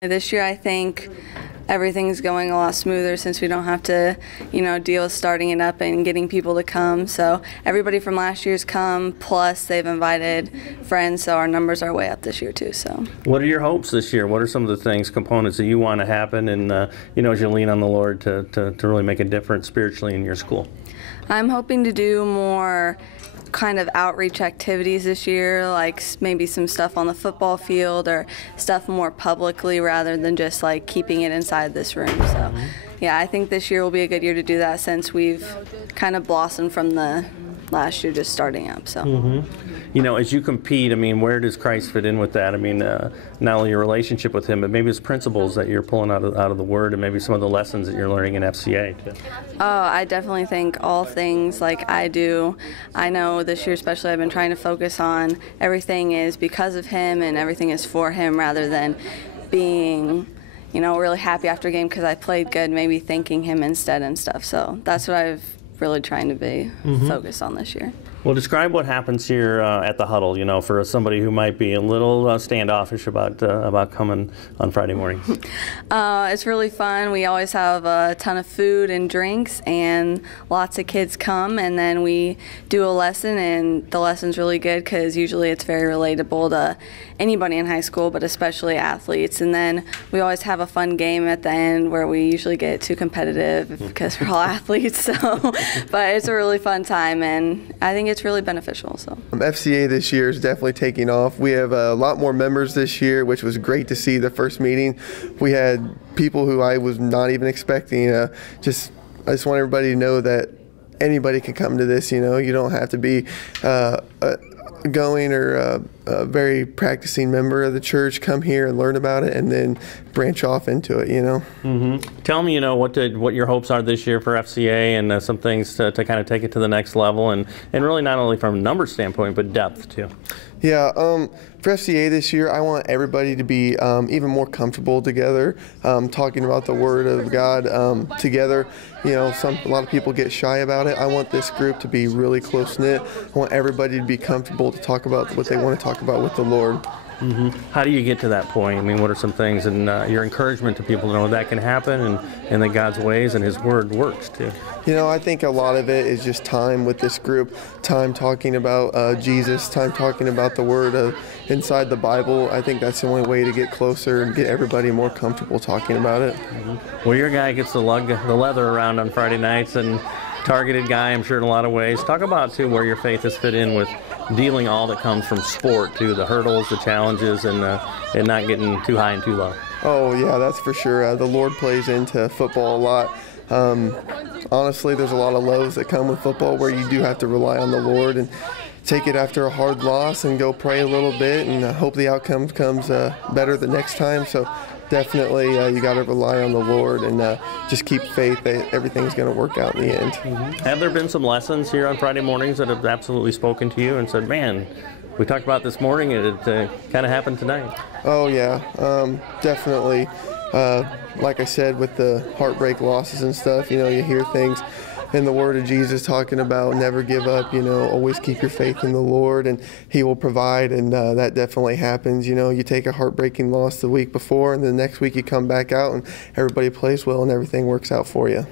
This year I think everything's going a lot smoother since we don't have to, deal with starting it up and getting people to come. So everybody from last year's come, plus they've invited friends, so our numbers are way up this year too. So, what are your hopes this year? What are some of the components that you want to happen, and as you lean on the Lord to really make a difference spiritually in your school? I'm hoping to do more kind of outreach activities this year, like maybe some stuff on the football field or stuff more publicly rather than just like keeping it inside this room. So yeah, I think this year will be a good year to do that since we've kind of blossomed from the last year just starting up. So as you compete, where does Christ fit in with that? Not only your relationship with him, but maybe his principles that you're pulling out of the Word, and maybe some of the lessons that you're learning in FCA too. Oh, I definitely think all things like I do. I know this year especially I've been trying to focus on everything is because of him and everything is for him rather than being really happy after a game because I played good, maybe thanking him instead and stuff. So that's what I've really trying to be focused on this year. Well, describe what happens here at the huddle, for somebody who might be a little standoffish about coming on Friday morning. It's really fun. We always have a ton of food and drinks, and lots of kids come, and then we do a lesson, and the lesson's really good because usually it's very relatable to anybody in high school, but especially athletes. And then we always have a fun game at the end where we usually get too competitive because we're all athletes. So, but it's a really fun time, and I think it's really beneficial. So FCA this year is definitely taking off. We have a lot more members this year, which was great to see. The first meeting, we had people who I was not even expecting. I just want everybody to know that anybody can come to this. You don't have to be going or a very practicing member of the church. Come here and learn about it, and then branch off into it. Tell me, what your hopes are this year for FCA, and some things to kind of take it to the next level, and really not only from a number standpoint, but depth too. Yeah, for FCA this year, I want everybody to be even more comfortable together, talking about the Word of God together. A lot of people get shy about it. I want this group to be really close-knit. I want everybody to be comfortable to talk about what they want to talk about with the Lord. How do you get to that point? What are some things, and your encouragement to people to know that can happen, and that God's ways and His Word works too? I think a lot of it is just time with this group, time talking about Jesus, time talking about the Word inside the Bible. I think that's the only way to get closer and get everybody more comfortable talking about it. Well, your guy gets to lug the leather around on Friday nights, and targeted guy, I'm sure, in a lot of ways. Talk about too where your faith has fit in with dealing all that comes from sport, too, the hurdles, the challenges, and not getting too high and too low. Oh yeah, that's for sure. The Lord plays into football a lot. Honestly, there's a lot of lows that come with football where you do have to rely on the Lord and take it after a hard loss and go pray a little bit and hope the outcome comes better the next time. So definitely you got to rely on the Lord and just keep faith that everything's going to work out in the end. Have there been some lessons here on Friday mornings that have absolutely spoken to you and said, man, we talked about this morning and it kind of happened tonight? Oh yeah, definitely. Like I said, with the heartbreak losses and stuff, you hear things in the Word of Jesus talking about never give up, always keep your faith in the Lord and He will provide, and that definitely happens. You take a heartbreaking loss the week before and the next week you come back out and everybody plays well and everything works out for you.